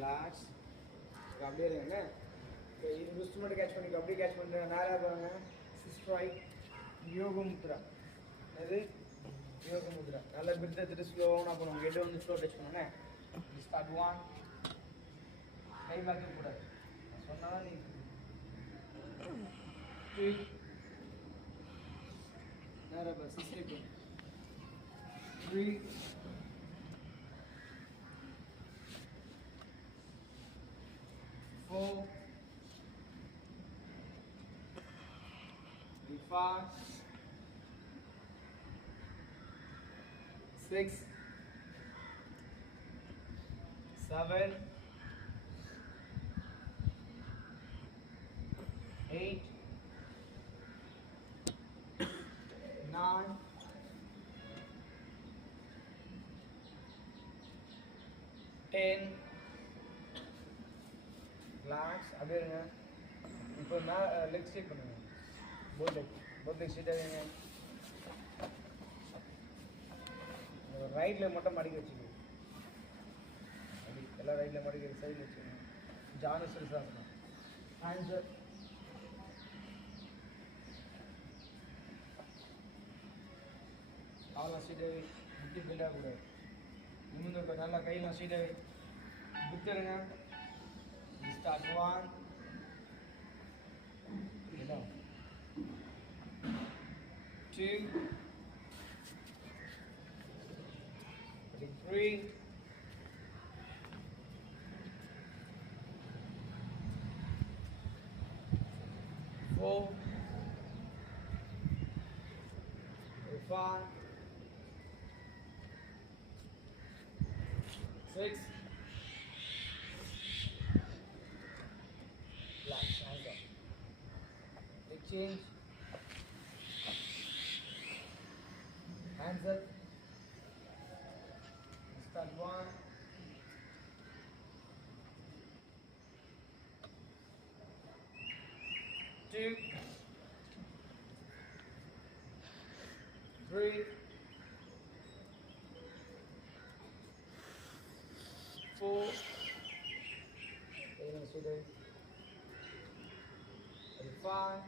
Relax. அப்படியே இருங்க. இது ரிஸ்ட் மட்டும் கேட்ச் பண்ணிக்கோ. அப்படியே கேட்ச் பண்ணுறேன். நேராக பாருங்க. சிஸ்ட்ராய்க் யோக முத்ரா. அது யோக முத்ரா. நல்லா பிரித் எடுத்துட்டு ஸ்லோவாக பண்ணுவோம். ஹெட் வந்து ஸ்லோ டச் பண்ணுங்க. ஸ்டார்ட் 1. கை பார்க்க கூடாது. சொன்னாதான் நீ 2. நேராக பாரு. சிஸ்ட்ரிக் 3. 4. 5. 6. 7. 8. 9. 10. ரிலாக்ஸ். அப்படியே இருங்க. இப்போ நான் லெக் ஸ்ட்ரெச் பண்ணுங்க. போத் லெக் ஸ்ட்ரெச் ஆகுங்க. ரைட் லெக் மட்டும் மடக்கி வச்சுக்கோங்க. அப்படி எல்லா ரைட் லெக் மடக்கி சைடில் வச்சுக்கோங்க. ஜானுசிரசாசனம். Hands up. காலெலாம் ஸ்ட்ரெயிட்டாகவே முட்டி பெண்ட் ஆகக்கூடாது. நிமிர்ந்து நல்லா கையெல்லாம் ஸ்ட்ரெயிட்டாகவே விட்டுடுங்க. Start 1. 2. 3. 4. 5. 6. Relax, hands up. Leg change. Hands up. Start 1. 2. 3. 4. 5.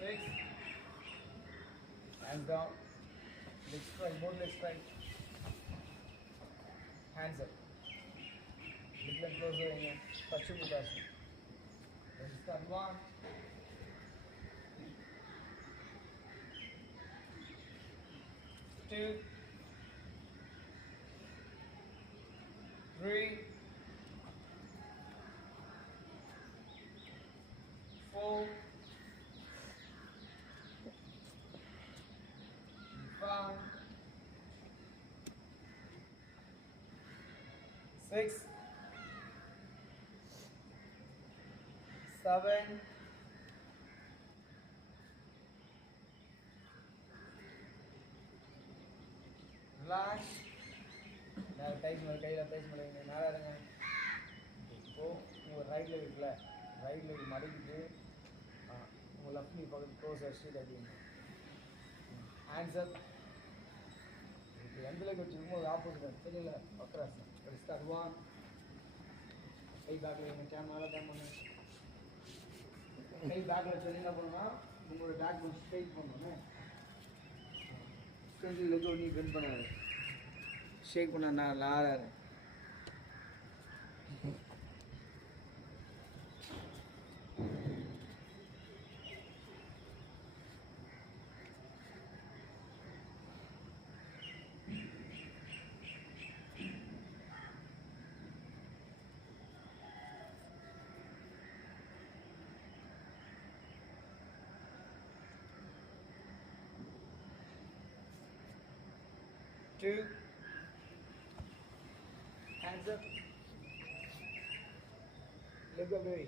6. Hands down. Leg straight, both legs straight. Hands up. Big leg closer in here. Paschimottanasana. Let's start 1. 2. 3. 4. 5. 6. 7. 8. Dies மேலே கையில் டைஸ் மேலே நேராக இருங்க. இப்போது உங்கள் ரைட் லெக் இருக்குல்ல, ரைட் லெக் மடக்கிட்டு உங்கள் left நீ பக்கத்து க்ளோஸ் ஸ்ட்ரெயிட் அடிங்க. Hands up. இப்போ எந்த லெக் வச்சுருக்கோம் அது ஆப்போசிட் தெரியல. வக்ராசனம். ஸ்டார்ட் 1. கை பேக்கில் வைங்க. மேலே கேம் பண்ணு. கை பேக்கில் வச்சு என்ன பண்ணணும்னா உங்களோட பேக் கொஞ்சம் ஸ்ட்ரெயிட் பண்ணணும். ஃப்ரண்ட் லெக் நீ பெண்ட் பண்ணாது. ஷேக் பண்ண நான் லாராரு. Two. Hands up. Leg up away.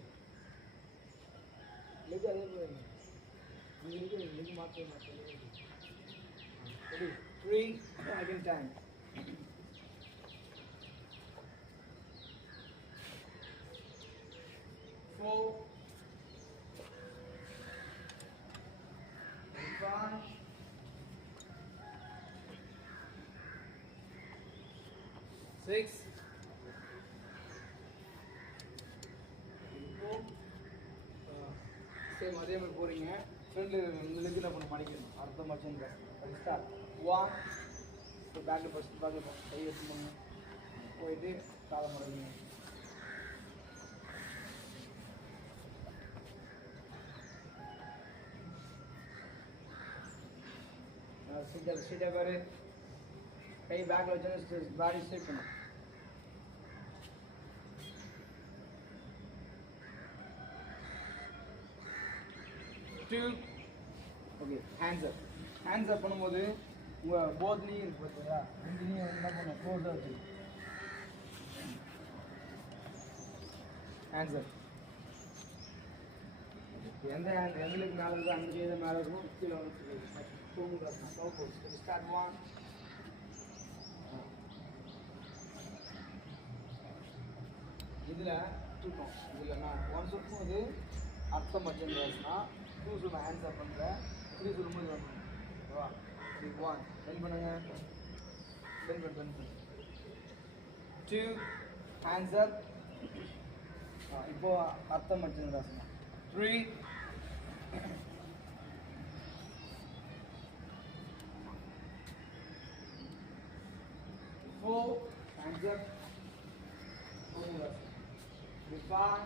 Leg up away. Leg mark. Ready? 3. Again time. 4. 5. 6. இப்போ சேம் அதே மாதிரி போகிறீங்க. ஃப்ரெண்டில் இந்த லெக்கு என்ன பண்ண மடிக்கணும். அடுத்த மச்சம் ஸ்டார்ட். 1. இப்போ பேக்கில் ஃபஸ்ட் பேக்கில் கை வச்சு பண்ணுங்க. போயிட்டு காலை மடங்க. ஸ்ட்ரெயிட்டாக பாரு. கை பேக்கில் வச்சோன்னா பாடி ஸ்ட்ரெயிட் பண்ணும். ஓகே, ஹேண்ட்ஸ் அப் பண்ணும்போது உங்கள் போத் நீ இருக்கு பார்த்தீங்களா, ரெண்டு நீ என்ன பண்ணும் க்ளோஸாக வச்சு ஹேண்ட்ஸ் அப். எந்த லெக் மேலே இருக்கோ அந்த கை தான் மேலே இருக்கும். கீழே வந்து ஸ்டார்ட் 1. இதில் தூக்கம் இதில் நான் 1 சொல்லும் போது அர்த்தம் மச்சம் கிளாஸ்னா 2 சொல்லுவேன் ஹேண்ட்ஸ் அப் பண்ணுறேன். 3 சொல்லும்போது வரணும். ஓகேவா? 1 பென் பண்ணுங்க. பென் பண்ணு. 2 ஹேண்ட்ஸ் அப். இப்போ அர்த்தம் மச்சம் கிளாஸ்னா 3. 4 hands up. 5.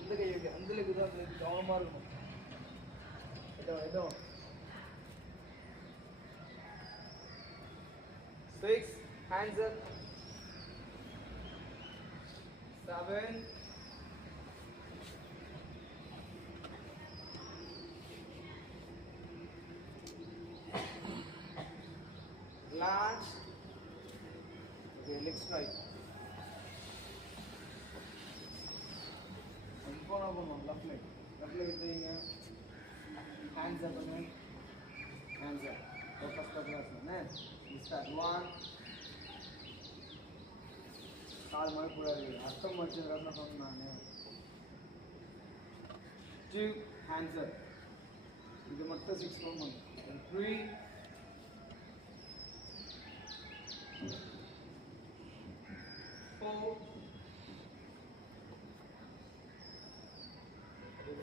இந்த கை வைக்க அந்த லெக்கு தான் கவனமாக இருக்கும். இடம் 6 hands up. 7. Lunge. Okay, leg strike. இப்போ நான் பண்ணுவோம் லெஃப்ட் லெக் எடுத்துங்க. ஹேண்ட்ஸ் அப் பண்ணுங்க. Hands up. ஃபோக்கஸ் பண்ணுங்க. ஸ்டார்ட் 1. கால் மாதிரி கூடாது. அர்த்தம் வச்சு ரன் சொன்னாங்க. 2 ஹேண்ட்ஸ் அப். இது மட்டும் 6 பண்ணுங்க. 3. 4.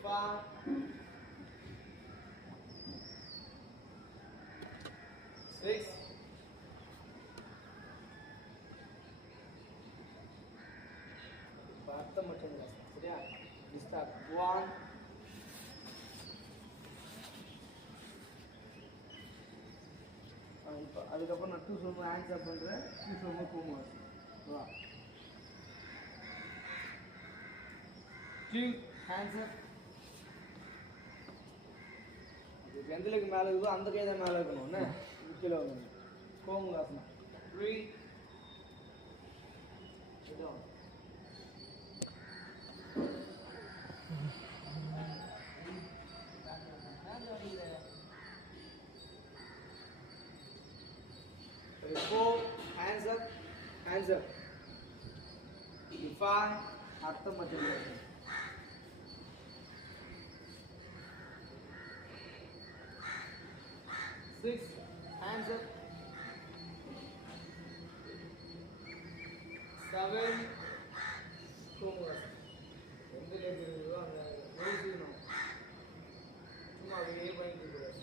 5. 6. அர்த்தம் மட்டும் சரியா? ஸ்டார்ட் 1. இப்போ அதுக்கப்புறம் நான் 2 சொல்லும்போது ஹேண்ட்ஸ் அப் பண்ணுறேன். 2 சொல்லும்போது போகும்போது வா. 2 ஹேண்ட்ஸ் அப். எந்த லெக் மேலே இருக்கோ அந்த கை தான் மேலே இருக்கணும். என்ன கீழே வரணும். கோமுகாசனம் 3. இடம் 4 hands up. 5 அர்த்தம் மட்டும் 6 hands up. 7 எந்த லேட் இருக்குதோ அந்த யோசிக்கணும். சும்மா அப்படியே பண்ணிட்டு கூடாது.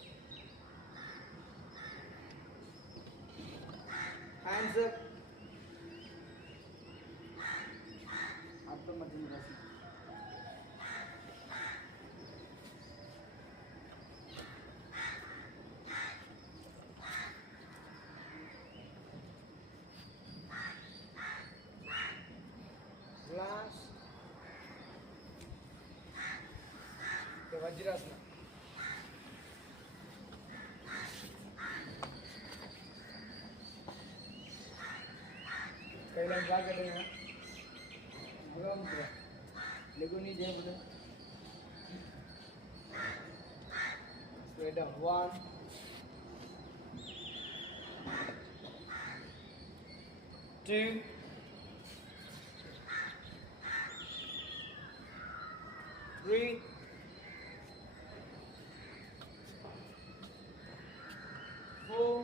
Hands up. அர்த்தம் மட்டும் வஜ்ராசனம். கையில ஜாக்கெட்டுங்க. முகம் லெகுனி ஜெயபுடு. ஸ்ட்ரைட் அப் 1. 2. 3. 4.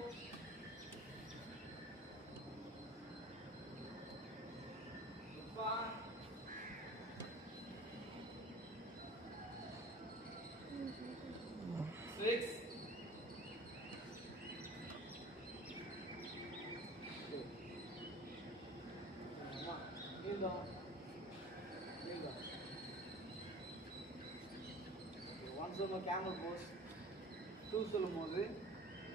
ஒன் சொல்லும்போது கேமல் போஸ், டூ சொல்லும்போது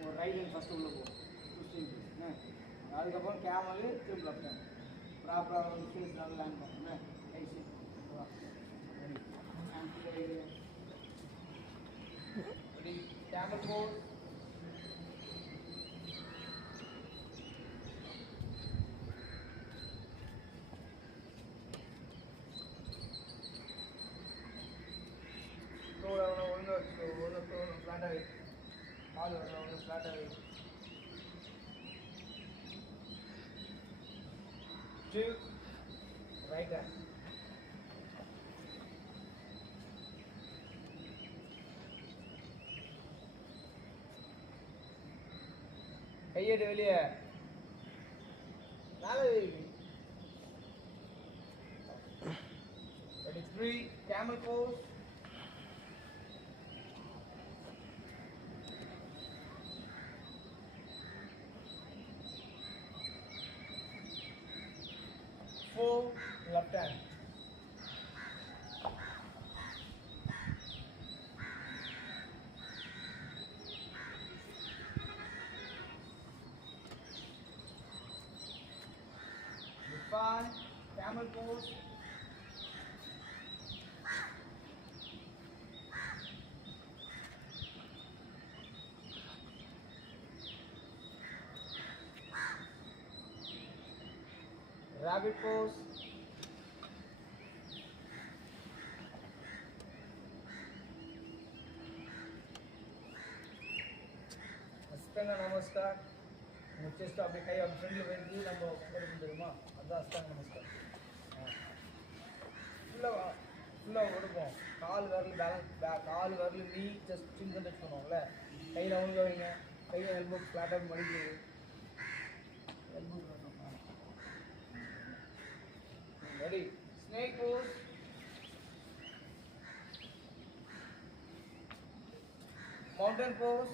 ஒரு ரைட் ஹேண்ட் ஃபஸ்ட்டு உள்ளே போகும், டூ ஸ்டீம் போஸ். அதுக்கப்புறம் கேமலு திரும்ப லெஃப்ட் ஹேண்ட் ப்ராப்பராக வந்து ஃபேஸ் நல்லா லேண்ட் பண்ணுங்க. Right side ready, camel pose. ஒன்று ஃப்ளாட்டாக வை, கால் ஒன்று ஃப்ளாட்டாக வை. 2 ரைட் ஹேண்ட். கையெடு வெளியே மேலே வை. Ready, 3 camel pose. Four left hand. Five camel pose. Rabbit pose. அஸ்தாங்க நமஸ்கார். செஸ்ட் அப்படியே கை அப்படி ஃப்ரெண்டில் வைத்து நம்ம எடுக்க தெரியுமா, அதுதான் அஸ்தாங்க நமஸ்கார். ஃபுல்லாக கொடுப்போம். கால் விரல் பேலன்ஸ், கால் விரல் நீ ஜஸ்ட் சின்ன டச் பண்ணுவோம்ல, கையில் ஒழுங்க வைங்க. கையை எல்போ ஃப்ளாட்டாக மடிக்கிறது, elbow ready. Snake pose. Mountain pose.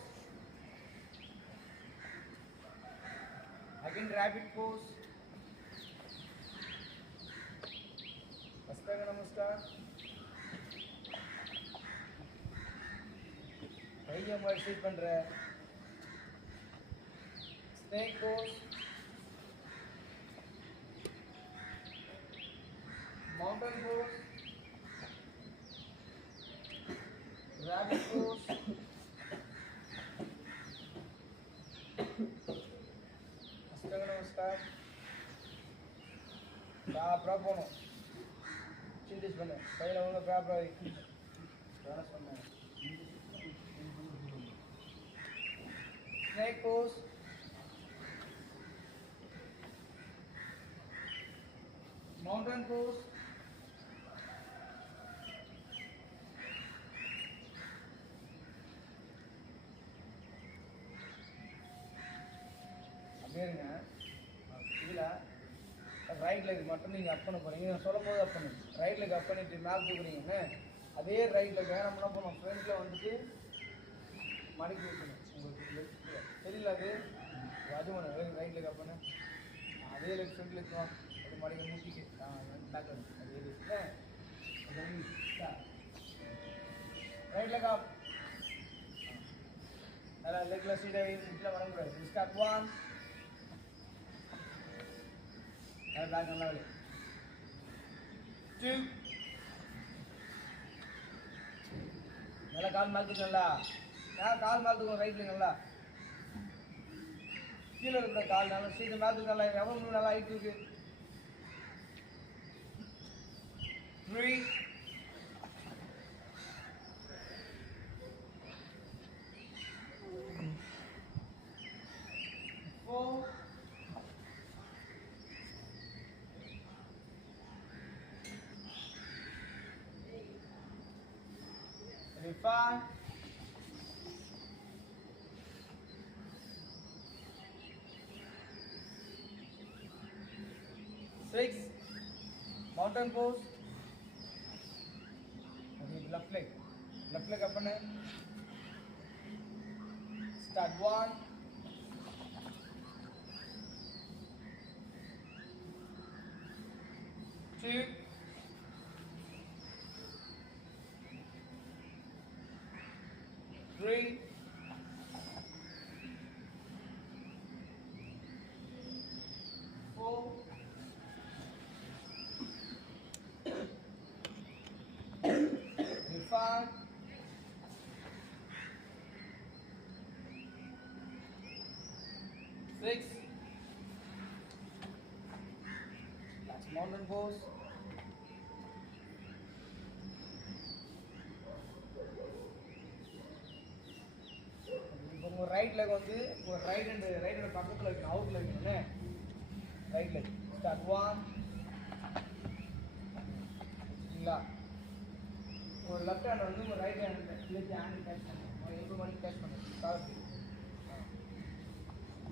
Again rabbit pose. Astanga namaskar. கையை மடிச்சு பண்ற. Snake pose. Mountain pose. Rabbit pose. नमस्कार. ப்ராப்பராக போகணும். சிந்திஸ் பண்ணு, கையில் ஒழுங்காக ப்ராப்பராக பேலன்ஸ் பண்ணு. Snake pose. Mountain pose. அப்படியேங்க. இதில் ரைட் லெக் மட்டும் நீங்கள் அப் பண்ண போகிறீங்க. நான் சொல்லும் போது அப் பண்ணுங்க. ரைட் லெக் அப் பண்ணிட்டு மேலே தூக்குறீங்கன்னு அதே ரைட் லெக் நம்ம என்ன பண்ணுவோம், ஃப்ரண்ட்டில் வந்துட்டு மடக்கி வைக்கணும். உங்களுக்கு தெரியல அது அது ஒன்று ரைட் லெக் அப் பண்ணு. அதே லெக் ஃப்ரண்ட் லெக் அது மடக்கி மூட்டிக்கு பேக் அதே லெக் ரைட் லெக் அப். அதில் லெக்கில் சீடை இதில் வரக்கூடாது. ஸ்டார்ட் 1. பேக் நல்லா 2. நல்லா கால் மேலே தூக்கணும்ல, கால் மேலே தூக்கணும். ரைட்ல நல்லா கீழே இருக்கிற கால் நல்லா சீக்கிரம் மேலே தூக்கணும். நல்லா எவ்வளோ நல்லா ஹைட் இருக்கு. 3. 4. 5. 6. Mountain pose. Left leg up and start 1. 2. 3. 3, 4, 5, 6. That's mountain pose. இப்போ ரைட் லெக் வந்து இப்போ ரைட் ஹேண்ட் பக்கத்தில் வைக்கணும், அவுட்டில் வைக்கணும்னே. Right leg start 1. சரிங்களா? ஒரு லெஃப்ட் ஹேண்ட் வந்து ஒரு right hand left hand catch பண்ணணும், எல்போ மாதிரி கேட்ச் பண்ணணும். ஸ்டார்ட்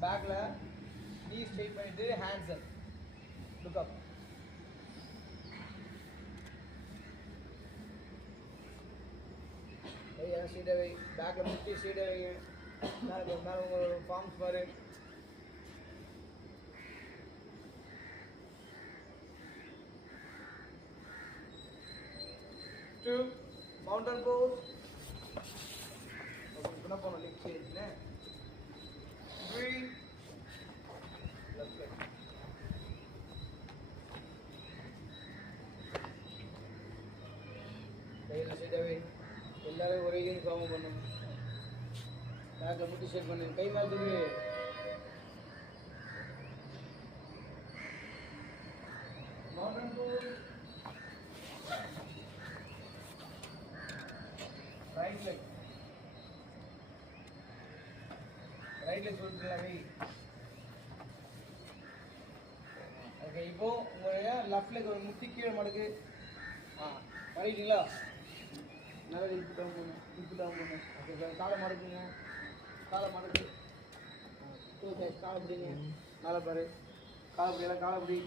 பேக்கில் நீ ஸ்ட்ரெயிட் பண்ணிட்டு ஹேண்ட்ஸ் அப், லுக் அப். ஸ்ட்ரெயிட்டாக வை, பேக்கில் முட்டி ஸ்ட்ரெயிட்டாக வைங்க. மேலே உங்களோட ஃபார்ம்ஸ் பாரு. Two, mountain pose. Okay, இப்போ என்ன பண்ணணும், லெக் சேஞ்ச்ல. 3, left leg. கையில் ஸ்ட்ரெயிட்டாக வை. எல்லாரும் ஒரே யூனிஃபார்ம் பண்ணணும். பேக்கில் முட்டி ஸ்ட்ரெயிட் பண்ணு, கை மேலே தூக்கு. மவுண்டன் போஸ். ரைட் லெக் சொல்லிட்டுல வை. ஓகே, இப்போ உங்களுடைய லெஃப்ட் லெக் ஒரு முட்டி கீழே மடக்கு. பண்ணிட்டீங்களா? நல்லா இப்பு டவுன் பண்ணு. ஓகே, காலை மடக்குங்க. காலை மடக்கு. காலை பிடிங்க. மேலே பாரு. காலை பிடிக்கலாம், காலை பிடி.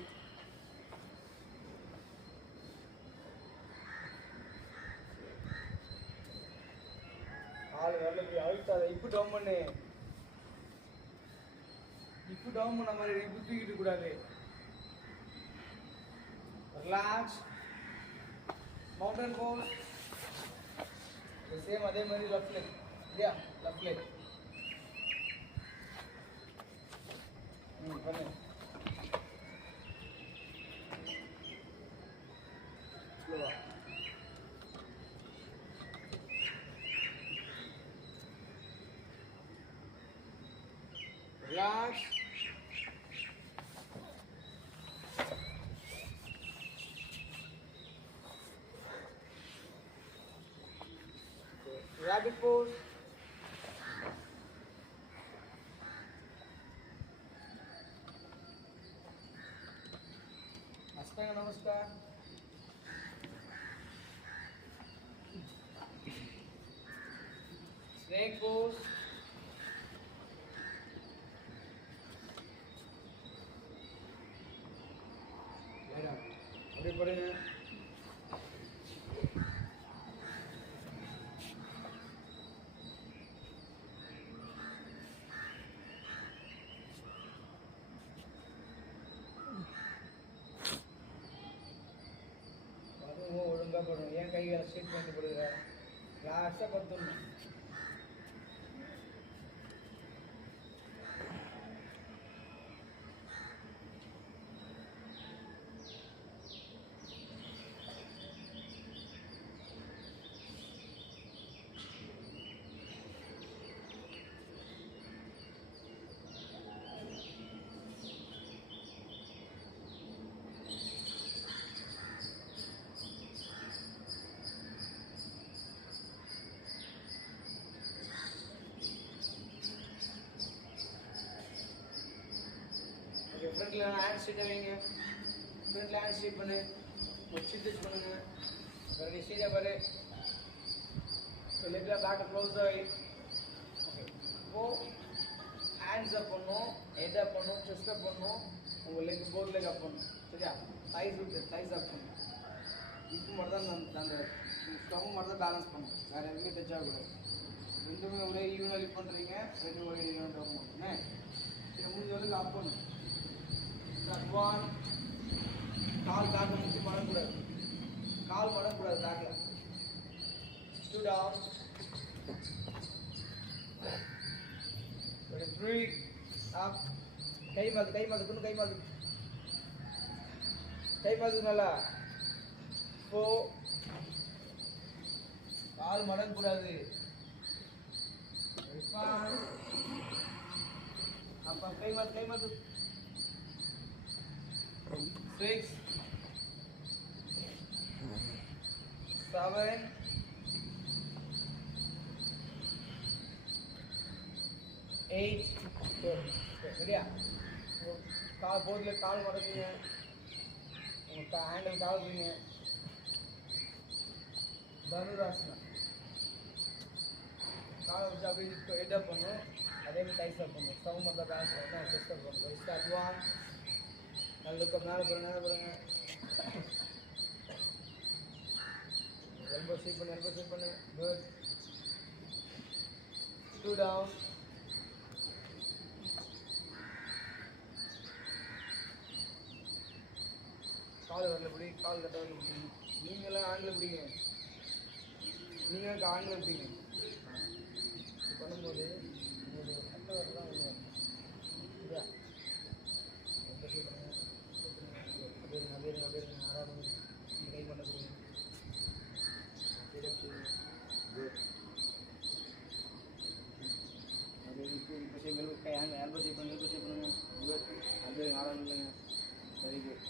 கால் வரல, இப்படி அழுத்தாத. இப்பு டவுன் பண்ணு. இப்பு டவுன் பண்ண மாதிரி இப்பு தூக்கிட்டு கூடாது. ரிலாக்ஸ். மவுண்டன் போஸ். சேம் அதே மாதிரி லெஃப்ட் லெக். இல்லையா? லெஃப்ட் லெக் பண்ணு. ஸ்லோவா. Relax. Rabbit pose. Ashtanga Namaskar. Snake pose. Lay down. அப்படியே படுங்க. ஒழுங்காக போடணும். ஏன் கைகளை ஸ்ட்ரெயிட் பண்ணி போடுகிற? லாஸ்ட்டாக படுத்துடணும். ஃப்ரண்ட்ல ஹேண்ட் ஸ்ட்ரெயிட்டாக வைங்க. ஃப்ரண்ட்ல ஹேண்ட் ஸ்ட்ரெயிட் பண்ணு. ஒரு ஸ்ட்ரெச் பண்ணுங்க. ரெடி ஸ்ட்ரெயிட்டாக பாரு. லெஃப்ட்ல பேக் க்ளோஸாக வை. ஓகே, இப்போ ஹேண்ட்ஸ் அப் பண்ணணும், ஹெட் அப் பண்ணணும், செஸ்ட் அப் பண்ணணும், உங்கள் லெக் போத் லெக் அப் பண்ணணும். சரியா? தைஸ் அப் பண்ணணும். இப்போ மட்டும் தான் அந்த ஸ்டவ் மட்டும் தான் பேலன்ஸ் பண்ணணும். வேறு எதுவுமே டச் ஆகக்கூடாது. ரெண்டுமே ஒரே ஈவனாக லிஃப்ட் பண்ணுறீங்க, ரெண்டும் ஒரே ஈவனாக டவுன் பண்ணணும். சரி, முடிஞ்ச வரைக்கும் அப் பண்ணணும். ஒன், கால் பேக்கில் முட்டி மடக்கூடாது. கால் மடக்கூடாது பேக்கில். Two down. 3 up. கை மாத்து குன்னு கை மாத்து நல்லா. 4 கால் மடங்க கூடாது. 5 அப்ப கை மாத்து 6 7 8 சரியா? கால் போர்டில் கால் மடக்குங்க. உங்கள் ஹேண்டில் கால்றீங்க. தனுராசனா காலை வச்சு அப்படியே ஹெட் அப் பண்ணும். அதே மாதிரி டைஸ் அப் பண்ணும். ஸ்டவ் மட்டும் பேலன்ஸ் பண்ணால் செஸ்ட் அப் பண்ணும். ஸ்டார்ட் 1 நல்ல லுக்கப் மேலே போடுங்க. எல்போ ஸ்வீப் பண்ணு. குட். 2 டவுன். கால் வரல பிடி, கால் கட்ட வரல பிடிங்க. நீங்களாம் ஆங்கில பிடிங்க. நீங்கள் ஆங்கில பிடிங்க. பண்ணும்போது உங்களுடைய கட்ட வரலாம் ஒன்று சரியா? அப்படியே ஆறாவது கை பண்ண பிடிங்க. இப்போ கை எல்போ ஷேப் பண்ணுங்க. குட். அப்படியே ஆறாவது இல்லைங்க. Very good.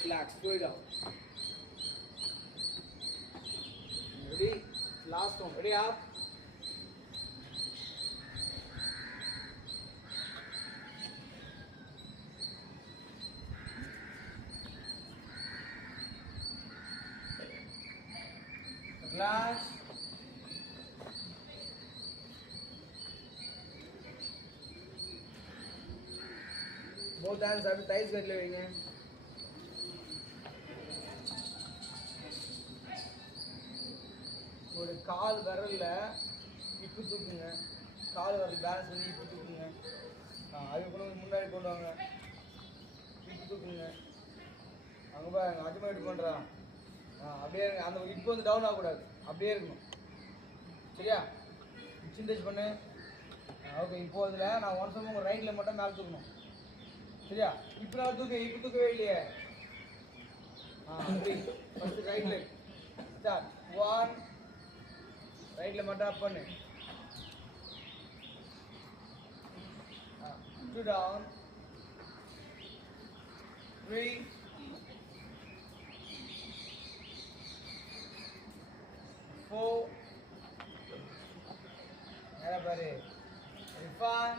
Relax, slow it down. Ready? Last one. Ready up? Relax. Both hands have thighs कर लेंगे. ஒரு கால் விரல்ல இப்பு தூக்குங்க. கால் விரல் பேலன்ஸ் பண்ணி இப்பு தூக்குங்க. அது கூட முன்னாடி கொண்டு வாங்க. இப்பு தூக்குங்க. அங்கே பாருங்க அஜமா எப்படி பண்ணுறான். அப்படியே அந்த இப்பு வந்து டவுன் ஆகக்கூடாது. அப்படியே இருக்கணும். சரியா? சின் டச் பண்ணு. ஓகே. இப்போ இதில் நான் ஒன் சம் உங்கள் ரைட்டில் மட்டும் மேலே தூக்கணும். சரியா? இப்போ நான் இப்பு தூக்கவே இல்லையே. அப்படி ஃபஸ்ட்டு ரைட் லெக் ஸ்டார்ட். 1 ரைட்ல மட்டும் அப் பண்ணு. 2 down. 3 4 நேரா பாரு. 5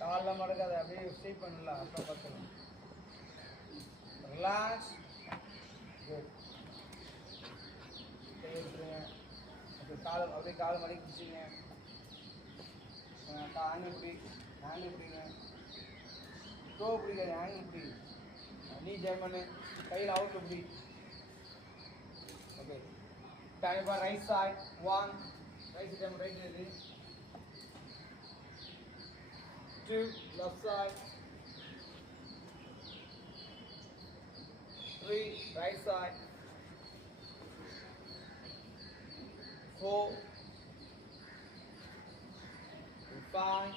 கால்லாம் மடக்காத. அப்படியே ஸ்டேப் பண்ணலாம். அப்புறம் பார்த்துக்கலாம். ரிலாக்ஸ். குட். விட்டுருங்க. அப்படியே காலை மடக்கி பிடிச்சிங்க. ஆங்கிள் பிடிங்க. டோ பிடிக்காது. ஆங்கிள் பிடி. நீ ஜெர்மனு கையில் அவுட்டில் பிடி. ஓகே. கண்டிப்பாக right side 1 right side right இது 2 left side 3 right side 4 5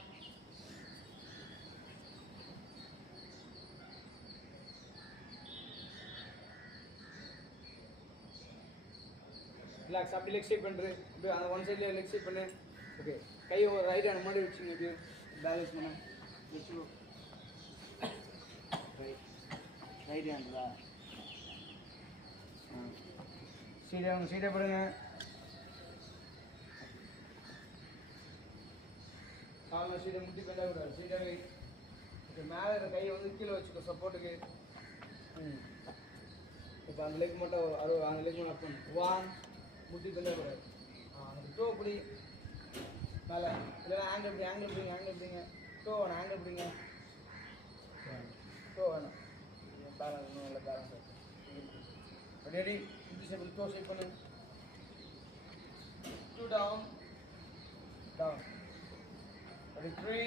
relax. அப்படி லெக் ஷேப் பண்ணுறது. இப்படி அந்த ஒன் சைட்லேயே லெக் ஷேப் பண்ணு. ஓகே. கை ஒரு ரைட் ஹேண்ட் முன்னாடி வச்சுங்க. இப்படி பேலன்ஸ் பண்ண வச்சு. ரைட் ஹேண்டா சீடை போடுங்க. காலில் சீடை முட்டி பெண்டாக கூடாது. சீடை மேலே இருக்கிற கையை வந்து கீழே வச்சுக்கோ சப்போர்ட்டுக்கு. இப்போ அந்த லெக் மட்டும் அந்த லெக் மட்டும் அப் பண்ணு. 1 முட்டி பெண்டாக கூடாது. அந்த டோ பிடி மேலே. இல்லைன்னா ஆங்கிள் பிடிங்க. டோ வேணும். ஆங்கிள் பிடிங்க. டோ வேணும். பேலன்ஸ் இன்னும் நல்ல பேலன்ஸ் ஆகும். ரெடி? இந்த ஷேப்பில் டோ ஷேப் பண்ணு. 2 down. Ready? 3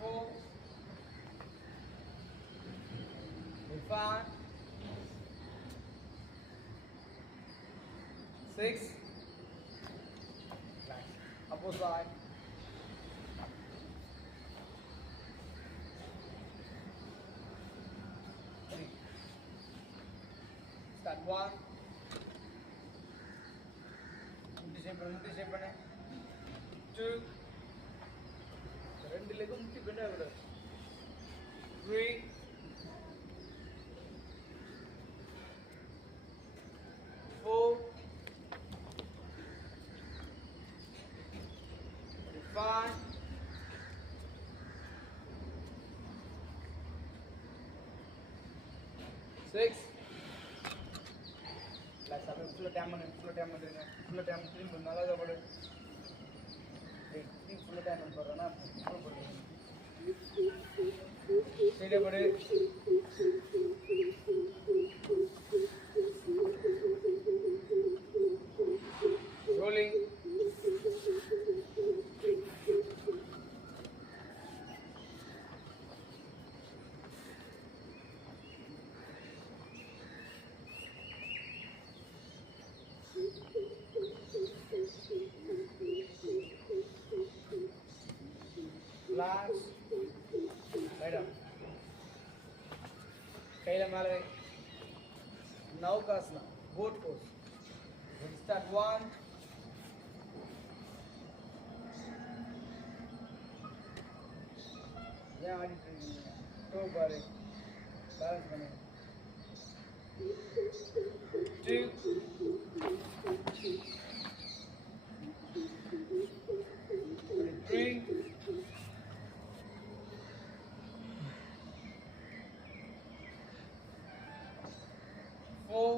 4 5, 6, relax. Opposite side. 3. Start 1. முட்டி shape பண்ணு. 2. ரெண்டு லெக்கும் முட்டி பெண்ட் ஆகக்கூடாது. 3. 4. 5. 6. Relax. அப்படியே ஃபுல்லாக டேம் பண்ணுங்க. ஃபுல்லாக டேம் திரும்பி நல்லா தான் போடு. நீ ஃபுல்லாக டேம் பண்ணி போடுறேன்னா ஃபுல்லாக போடுங்க. ஸ்ட்ரைட்டாக போடு. ரோலிங். Relax. Lie down. கையில மேலே வை. நௌகாசனா, boat pose. Let's start 1. ஏன் ஆடிட்டு இருக்கீங்க? டோ பாரு. பேலன்ஸ் பண்ணு. 2. 3. 4.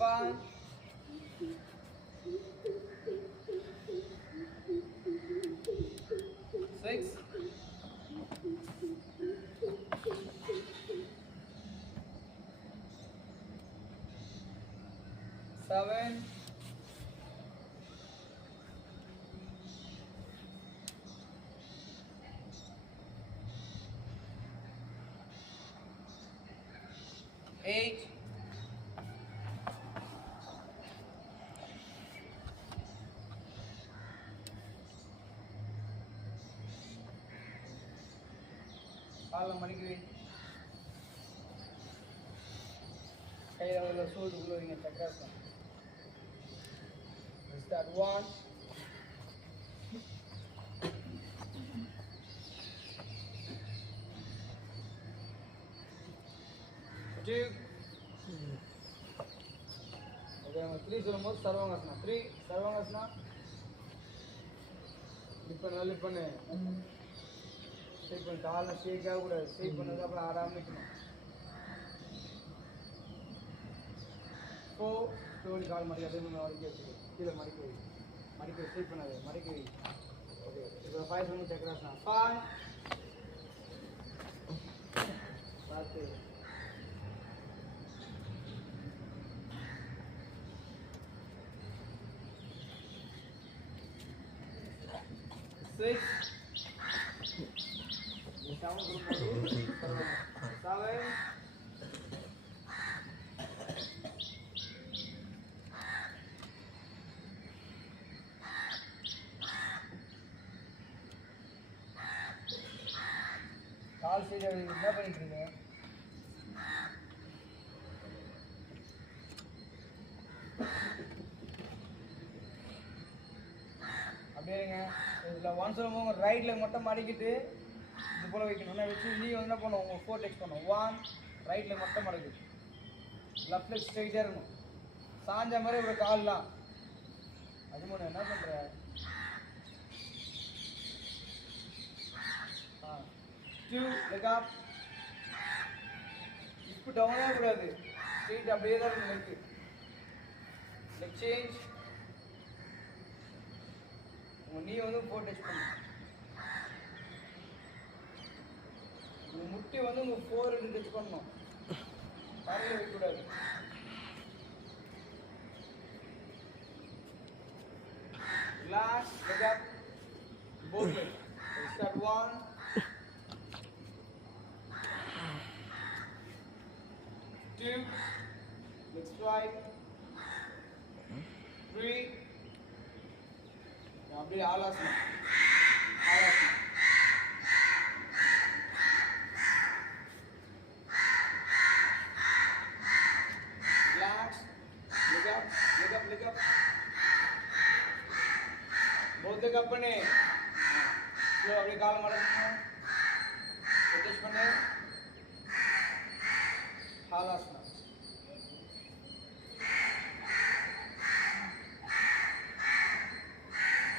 5. 6. 7. 8. 4 மணிக்கு கையில் உள்ள சோல்டுக்குள்ள வைங்க. சக்கராசனம். Start 1. 2. Okay, 3 சொல்லும்போது சர்வாங்காசனா. 3 சர்வாங்காசனா. லிப் பண்ணு. ஷேக் பண்ணு. காலை ஷேக் ஆகக்கூடாது. ஷேக் பண்ணது அப்புறம் ஆடாமல் நிற்கணும். 4. ஸ்லோலி கால் மடிக்க அதே மாதிரி மடிக்க வச்சுக்கோ. கீழே மடிக்க வை. ஷேக் பண்ணாது. மடிக்க வை. ஓகே, இப்போ 5 சொல்லும்போது சக்கராசனா. 5. 10. 6. 7. கால் சைடு என்ன பண்ணிட்டு இருக்கீங்க? அப்படியேங்க. இதில் ஒன் சொல்லும்போது ரைட் லெக் மட்டும் மடக்கிட்டு இது போல் வைக்கணும். வச்சு நீ வந்து என்ன பண்ணுவோம், உங்கள் 4 டெக்ஸ் பண்ணுவோம். 1. ரைட் லெக் மட்டும் மடக்கு. லெஃப்ட் லெக் ஸ்ட்ரைட்டாக இருக்கணும். சாஞ்ச மாதிரி ஒரு கால்லாம். அது மூணு என்ன பண்ணுற? 2. லெக் அப். இப்போ டவுனே கூடாது. ஸ்ட்ரைட் அப்படியே தான் இருக்கும் லெக்கு. Leg change. உங்கள் நீ வந்து 4 டச் பண்ணு. உங்கள் முட்டி வந்து உங்கள் 4 டச் பண்ணணும். தரையில் வைக்கக்கூடாது. ரிலாக்ஸ். லெக் அப். Both leg. Start 1, 2, legs wide, 3, அப்படியே ஆலாசனம் ஆலாசனம். Relax, leg up, leg up, leg up. both leg up பண்ணு. ஸ்லோ அப்படியே காலை மடக்கணும். ரொட்டேட் பண்ணு. ஆலாசனம்.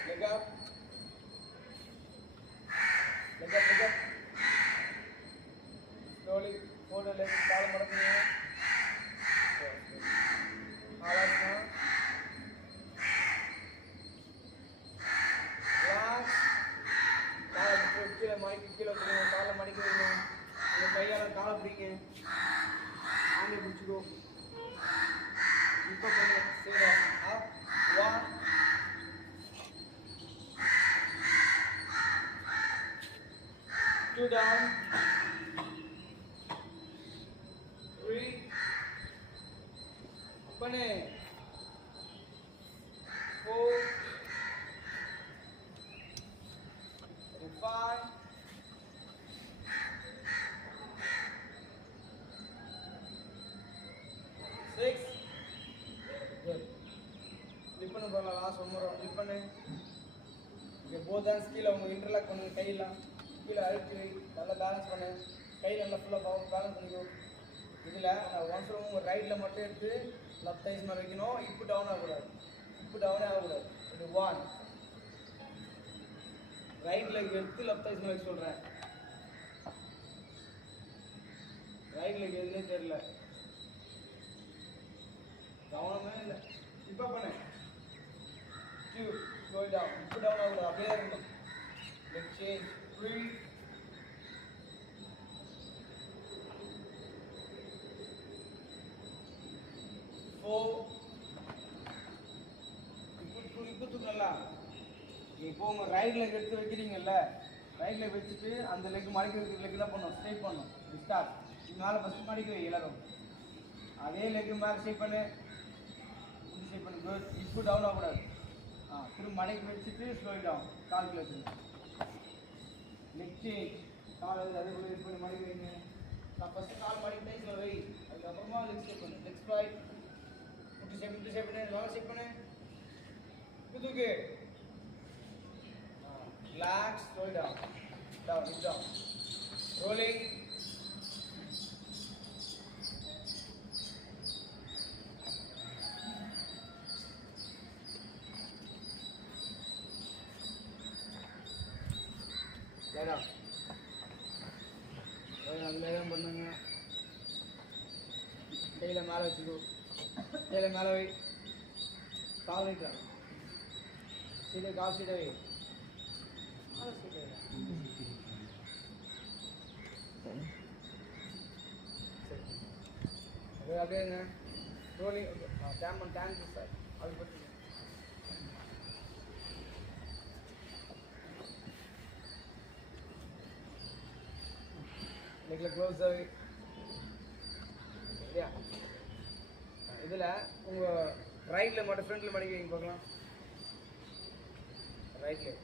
Leg up. Leg up, leg up. Slowly fold the legs, காலை மடக்கணும். ஆலாசனம். Relax. காலை கீழே மடக்கி கீழே வைக்கணும். காலை மடக்கி வைக்கணும். உங்கள் கையால் காலை பிடிங்க. ஆண்டை பிடிச்சிக்கோ. இப்போ பண்ணு. சரி up 1, 2 down, 3, பண்ணு 4, 5, 6. Good. Lift பண்ணு போலாம். Last one more round. Lift பண்ணு. இங்கே போத் ஹேண்ட்ஸ் கீழே உங்கள் இன்டர்லாக் பண்ணுங்க. கையெல்லாம் கீழே அழுத்தி வை. நல்லா பேலன்ஸ் பண்ணு. கை நல்லா ஃபுல்லாக பேலன்ஸ் பண்ணிக்கோ. இதில் நான் ஒன்ஸ் உங்கள் ரைட்டில் மட்டும் எடுத்து லெஃப்ட் தைஸ் மேலே வைக்கணும். இப்போ டவுன் ஆகக்கூடாது. இப்போ டவுனே ஆகக்கூடாது. இது 1. ரைட் லெக் எடுத்து லெஃப்ட் தைஸ் மேலே சொல்கிறேன். ரைட் லெக் எதுனே தெரியல. கவனமே இல்லை. இப்போ பண்ணு 2, slow it down. இப்போ டவுன் ஆகக்கூடாது. அப்படியே இருக்கணும். Leg change 3, 4. இப்போ தூக்கல. இப்போ உங்க ரைட் லெக் எடுத்து வைக்கிறீங்கல்ல, ரைட் லெக் வச்சுட்டு அந்த லெக் மடக்கிறதுக்கு லெக் தான் பண்ணணும். ஸ்ட்ரைட் பண்ணணும். ஸ்டார்ட். மேலே ஃபஸ்ட்டு மடிக்க வை எல்லாரும். அதே லெக் மேலே ஸ்ட்ரைட் பண்ணு. ஸ்ட்ரைட் பண்ணு. குட். இப்போ டவுன் ஆகக்கூடாது. திரும்ப மடக்கி வச்சுட்டு ஸ்லோ டவுன். கால் கீழே வச்சுருங்க. Leg change. கால் அதே போல் இது பண்ணி மடக்கி வைங்க. நான் ஃபஸ்ட்டு கால் மடக்கி டைஸில் வை. அதுக்கப்புறமா லெக் ஸ்டெப் பண்ணு. Leg straight. இப்படி ஸ்டெப் பண்ணு. நல்லா ஸ்டெப் பண்ணு. தூக்கு. Relax, slow it down. Down, it's down. Rolling. Lay down. Lay down பண்ணுங்க. கையில மேலே வச்சுக்கோ. கையில மேலே வை. கால் வைக்கிறா. सीधे गाँव सीधे अभी rolling time on time this side अभी पट लेग क्लोज अभी या इधर उंग राइट ले मट फ्रंट ले मड़ी के பார்க்கலாம் ரைட் லெக்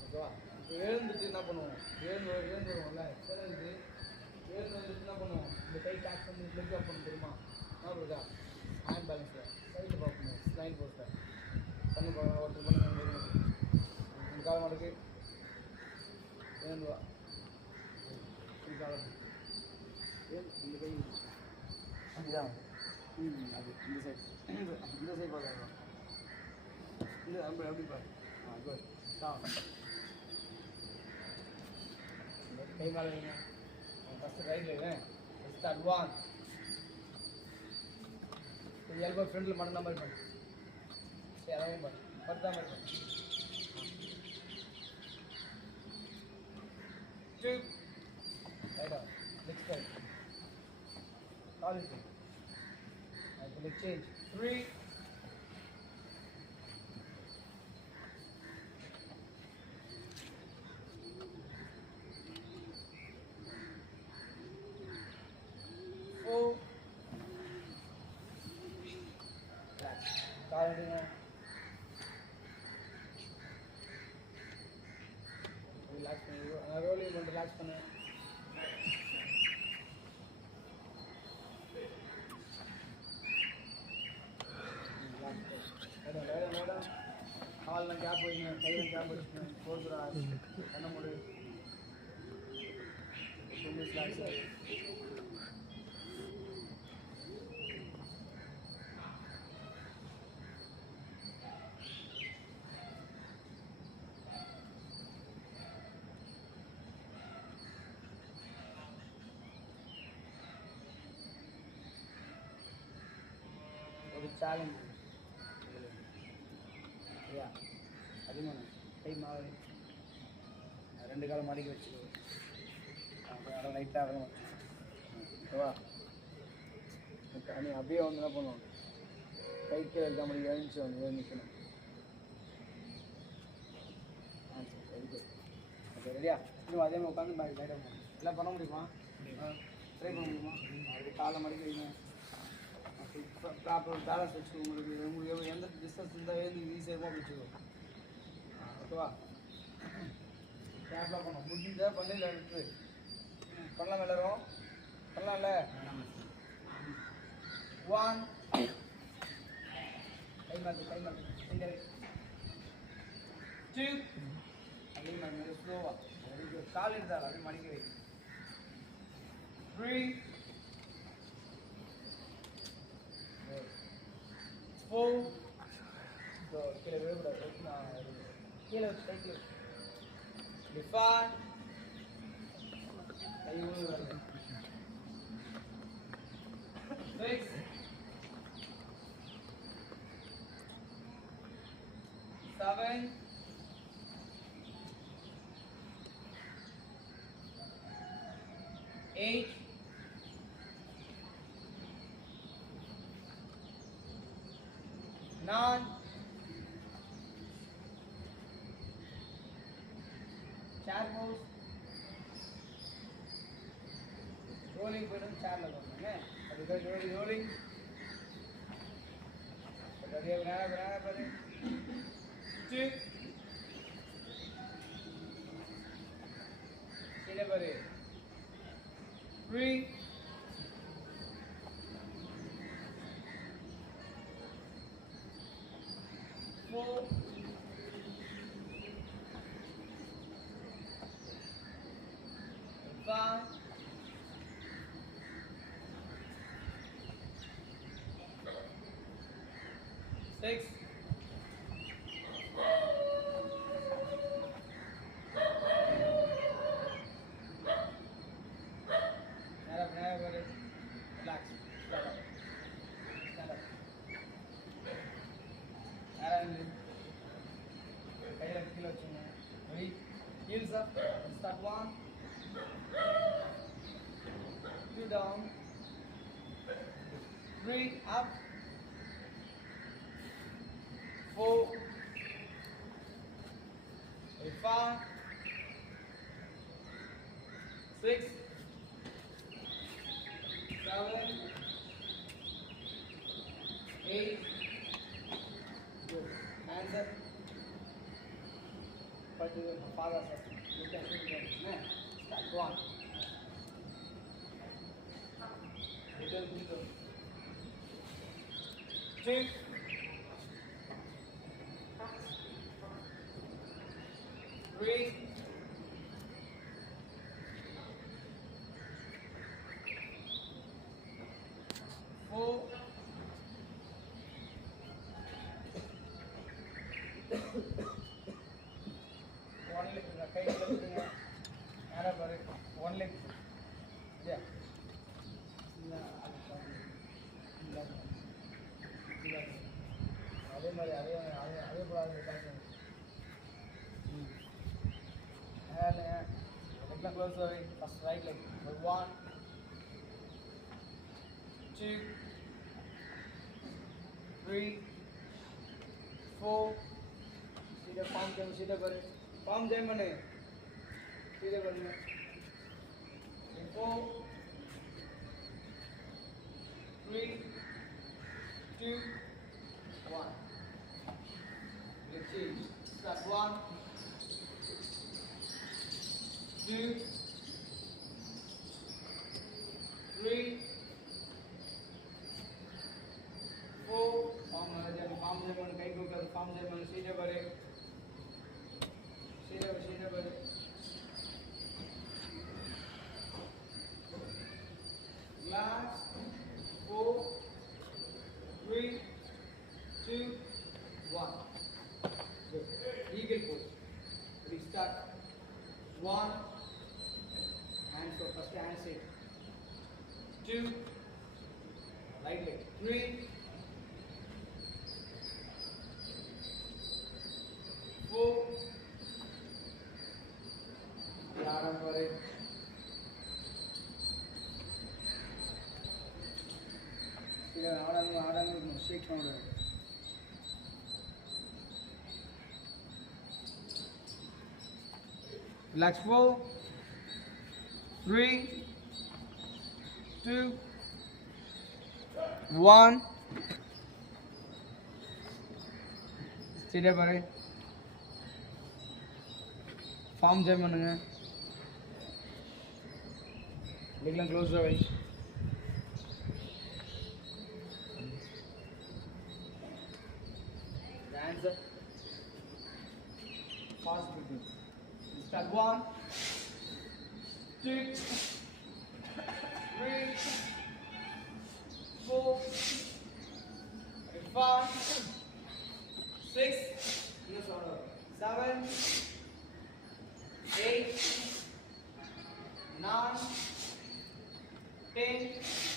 ஓகேவா. இப்போ எழுந்துட்டு என்ன பண்ணுவோம், எழுந்துருவோம்ல, எழுந்து வந்துட்டு என்ன பண்ணுவோம், இந்த கை கேட்ச் பண்ணி லெக் அப் பண்ண தெரியுமா, என்ன இருக்கா ஹேண்ட் பேலன்ஸில் சைடில் பார்க்கணும். ஸ்லைன் போஸ்ட்டை பண்ணி ஒருத்தர் பண்ணி இந்த காலம் மடக்கு எழுந்து வா. இந்த காலம் இந்த கை அதுதான் அது இந்த சைடு பார்க்கலாம். இல்லை அப்படி அப்படி பாரு. குட். கை மேலே வைங்க. ஃபஸ்ட்டு ரைட் வைங்க. First advance. எல்போ ஃப்ரண்ட்டில் மடந்த மாதிரி பண்ணு. சரி அதையும் பண்ணு. பத்தா மாதிரி பண்ணு. Right of next write call இட்டு லெக் சேஞ்ச் 3 4 கால் எடுங்க. ரிலாக்ஸ் பண்ணி ரோலிங் பண்ணி ரிலாக்ஸ் பண்ணு. மேடம் காலில் கேப் வைங்க, கையில் கேப் வச்சுக்கணும். போதுரா கண்ண மூடு. ரிலாக்ஸ் ஒரு சேலஞ்ச். ஐயா அதிகமாக கை மாவு 2 காலம் மடிக்க வச்சுக்கோ. அப்புறம் லைட்டாக அடங்க ஓகேவா? நீ அப்படியே வந்து என்ன பண்ணுவோம், கை கீழே இருக்க மாதிரி எழுந்துச்சு வந்து நிற்கணும். சரி ஓகே ரெடியா? இன்னும் அதே மாதிரி உட்காந்து பேக் லைட்டாக எல்லாம் பண்ண முடியுமா? ட்ரை பண்ண முடியுமா? அப்படி காலை மடிக்க வைங்க. ப்ராப்பர் பேலன்ஸ் வச்சுக்கோ. உங்களுக்கு எந்த டிஸ்டன்ஸ் இருந்தால் ஈஸியாக வச்சுக்கோ. ஓகேவா? கேப்லாம் பண்ணோம் முடிஞ்சா பண்ணில இருக்கு பண்ணலாம். எல்லாரும் பண்ணலாம்ல? 1 கை மாத்து 2 அதே மாதிரி ஸ்லோவா கால் எடுத்தால் அப்படியே மடிக்க வை. 3 4 கீழே விழக்கூடாது. கீழே வச்சு கைக்கு 5 கை விழுவாது. 6 7 8 9 chair pose. Rolling போய்டும் சேர்ல போறீங்க. அதுக்கு rolling அப்படியே விளையாட பாரு. 2 சீனே பாரு. 3 4 5 6 relax. Stand up. கையில கீழே வச்சுங்க. Ready? Heels up. Start 1 2 down 3 up 4 5 6 7 8 good. Hands up. But father says you can do it. Start 1 little 2 3 4 1 leg கை எடுத்துங்க. நேரா பாரு. 1 leg சரியா? அதே மாதிரி அதே போல பேசுங்க. லெக்லாம் க்ளோஸ் வை. ஃபர்ஸ்ட் ரைட் லெக் 1 2 3 4 सीधे पाम के सीधे करे पाम जाए मने सीधे करना 4 3 2 1 1, 2, 3, 4. Form Jai Manu. Kai go kar. Form Jai Manu. Sida bare. Sida bare. Last. 4, 3, 2, 1. Good. Eagle pose. Restart. 1. Hands up. First hand sit. 2. Right leg. 3. 4. Arm for it. Arm shake shoulder. Relax. 4, 3, 2, 1. Sit up, buddy. Form Jai Manu. Leg close the way. Hands up. Fast breathing. Start. 1, 2, 3, 4, 5, 6, 7, 8, 9, 10.